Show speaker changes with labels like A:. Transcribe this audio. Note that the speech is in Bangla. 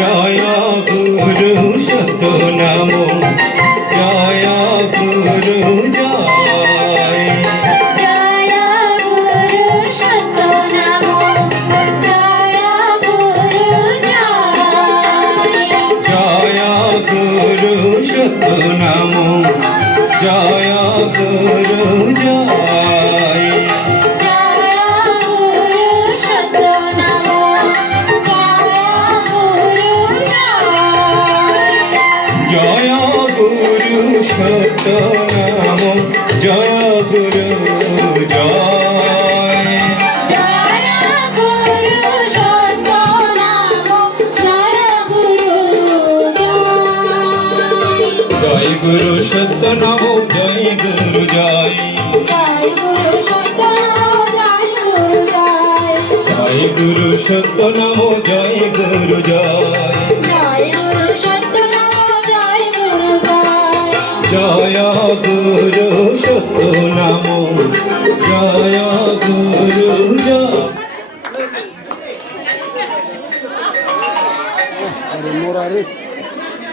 A: জয় গুরু সত্য নাম। জয় গুরু জয়।
B: জয় গুরু সত্য নাম। জয় গুরু জয়।
A: জয় গুরু সত্য নাম। জয় গুরু জয়।
B: সত্য নাম জয় গুরু জয়
A: জয় গুরু সত্য নাম জয় গুরু জয়
B: জয় গুরু সত্য নাম, জয় গুরু জয়।
A: জয় গুরু সত্য নাম জয় গুরু জয়